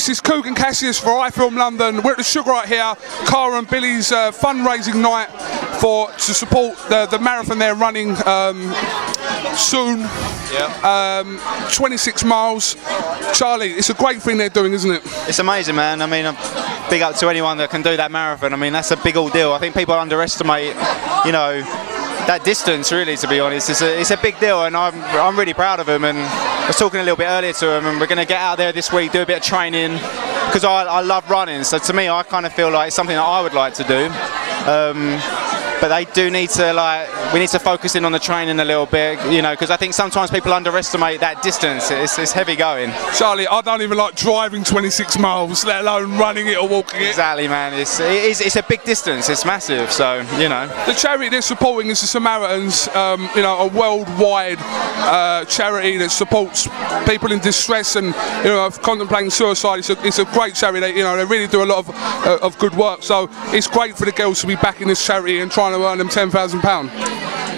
This is Kugan Cassius for iFILM London. We're at the Sugar right here, Cara and Billi's fundraising night to support the marathon they're running soon. Yeah. 26 miles. Charlie, it's a great thing they're doing, isn't it? It's amazing, man. I mean, big up to anyone that can do that marathon. I mean, that's a big old deal. I think people underestimate, you know, that distance, really, to be honest. It's a big deal, and I'm really proud of them. And I was talking a little bit earlier to them, and we're going to get out there this week, do a bit of training, because I love running. So to me, I kind of feel like it's something that I would like to do. But they do need to, we need to focus in on the training a little bit, you know, because I think sometimes people underestimate that distance. It's heavy going. Charlie, I don't even like driving 26 miles, let alone running it or walking it. Exactly, man. It's a big distance. It's massive, so, you know. The charity they're supporting is the Samaritans, you know, a worldwide charity that supports people in distress and, you know, contemplating suicide. It's a great charity. You know, they really do a lot of good work. So it's great for the girls to be back in this charity and trying to earn them £10,000.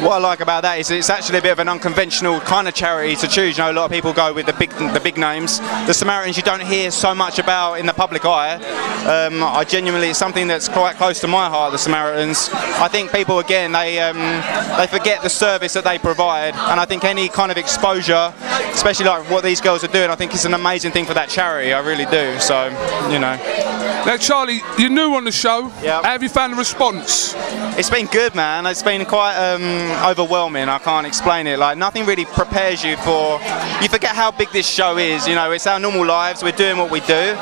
What I like about that is it's actually a bit of an unconventional kind of charity to choose. You know, a lot of people go with the big names. The Samaritans you don't hear so much about in the public eye. I genuinely, it's something that's quite close to my heart, the Samaritans. I think people, again, they forget the service that they provide, and I think any kind of exposure, especially like what these girls are doing, I think it's an amazing thing for that charity. I really do. So, you know. Now, Charlie, you're new on the show. Yep. How have you found the response? It's been good, man. It's been quite overwhelming. I can't explain it. Like, nothing really prepares you for. You forget how big this show is. You know, it's our normal lives. We're doing what we do.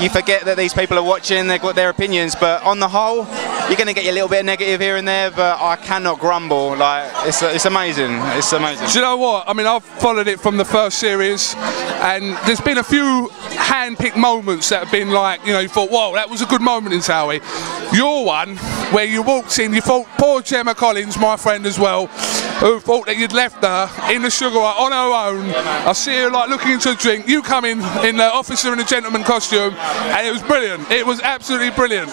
You forget that these people are watching. They've got their opinions, but on the whole, you're going to get a little bit of negative here and there. But I cannot grumble. Like, it's amazing. It's amazing. Do you know what? I mean, I've followed it from the first series, and there's been a few hand-picked moments that have been like, you know, you thought, whoa, that was a good moment in TOWIE. Your one, where you walked in, you thought, poor Gemma Collins, my friend as well, who thought that you'd left her in the Sugar on her own. I see her like looking into a drink. You come in the officer in a gentleman costume, and it was brilliant. It was absolutely brilliant.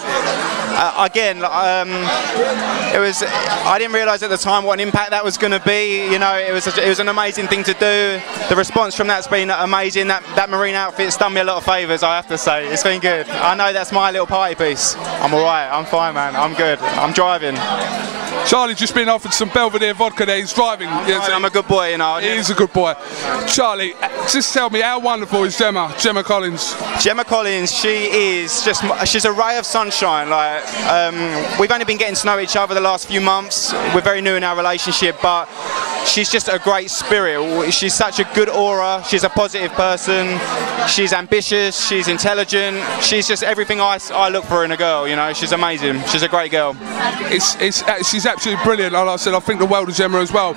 Again, it was. I didn't realise at the time what an impact that was going to be. You know, it was an amazing thing to do. The response from that's been amazing. That marine outfit's done me a lot of favours, I have to say. It's been good. I know that's my little party piece. I'm alright. I'm fine, man. I'm good. I'm driving. Charlie's just been offered some Belvedere vodka there. He's driving. I'm a good boy, you know. He's a good boy. Charlie, just tell me, how wonderful is Gemma Collins? Gemma Collins, she's a ray of sunshine. Like, we've only been getting to know each other the last few months. We're very new in our relationship, but she's just a great spirit. She's such a good aura. She's a positive person. She's ambitious. She's intelligent. She's just everything I look for in a girl. You know, she's amazing. She's a great girl. She's absolutely brilliant. Like I said, I think the world of Gemma as well.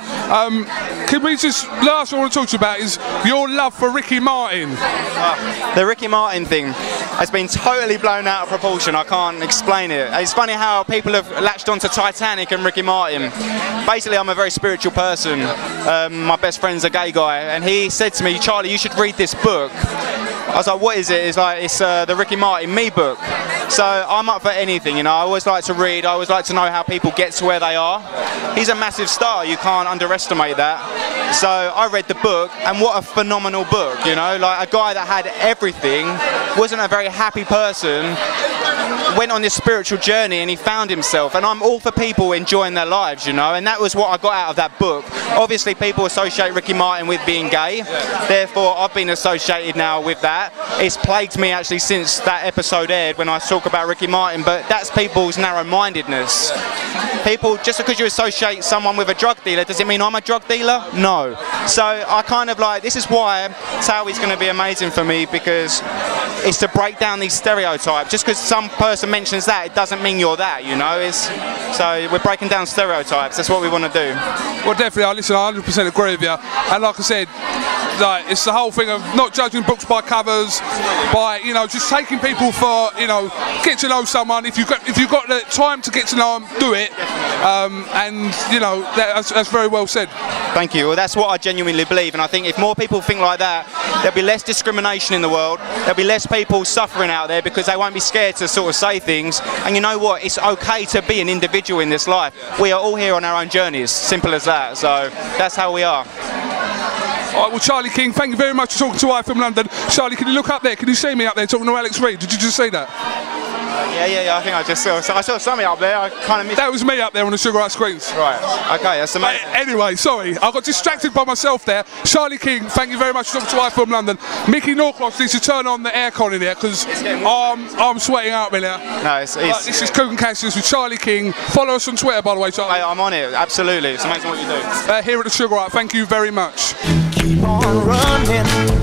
Can we just, last thing I want to talk to you about is your love for Ricky Martin. The Ricky Martin thing has been totally blown out of proportion. I can't explain it. It's funny how people have latched onto Titanic and Ricky Martin. Basically, I'm a very spiritual person. My best friend's a gay guy, and he said to me, Charlie, you should read this book. I was like, what is it? It's the Ricky Martin Me book. So I'm up for anything, you know. I always like to read. I always like to know how people get to where they are. He's a massive star. You can't underestimate that. So I read the book, and what a phenomenal book, you know. Like, a guy that had everything, wasn't a very happy person, went on this spiritual journey and he found himself. And I'm all for people enjoying their lives, you know. And that was what I got out of that book. Obviously, people associate Ricky Martin with being gay. Therefore, I've been associated now with that. It's plagued me actually since that episode aired when I talk about Ricky Martin, but that's people's narrow-mindedness. People, just because you associate someone with a drug dealer, does it mean I'm a drug dealer? No. So I kind of like, this is why TOWIE's going to be amazing for me, because it's to break down these stereotypes. Just because some person mentions that, it doesn't mean you're that, you know. So we're breaking down stereotypes. That's what we want to do. Well, definitely, I 100% agree with you. And like I said, like, it's the whole thing of not judging books by covers, by, you know, just taking people for, you know, get to know someone. If you've got the time to get to know them, do it. And you know, that's very well said. Thank you. Well, that's what I genuinely believe, and I think if more people think like that, there'll be less discrimination in the world. There'll be less people suffering out there because they won't be scared to sort of say things. And you know what? It's okay to be an individual in this life. We are all here on our own journeys. Simple as that. So that's how we are. All right, well, Charlie King, thank you very much for talking to iFILM London. Charlie, can you look up there? Can you see me up there talking to Alex Reid? Did you just see that? Yeah, I think I just saw something up there. I kind of missed. That was me up there on the Sugar Hut screens. Right, okay, that's amazing. Anyway, sorry, I got distracted by myself there. Charlie King, thank you very much for talking to iFILM London. Mickey Norcross needs to turn on the aircon in here because I'm sweating out right now. No, this is Kugan Cassius with Charlie King. Follow us on Twitter, by the way, Charlie. Mate, I'm on it, absolutely. It's amazing what you do. Here at the Sugar Hut, thank you very much. Keep on running.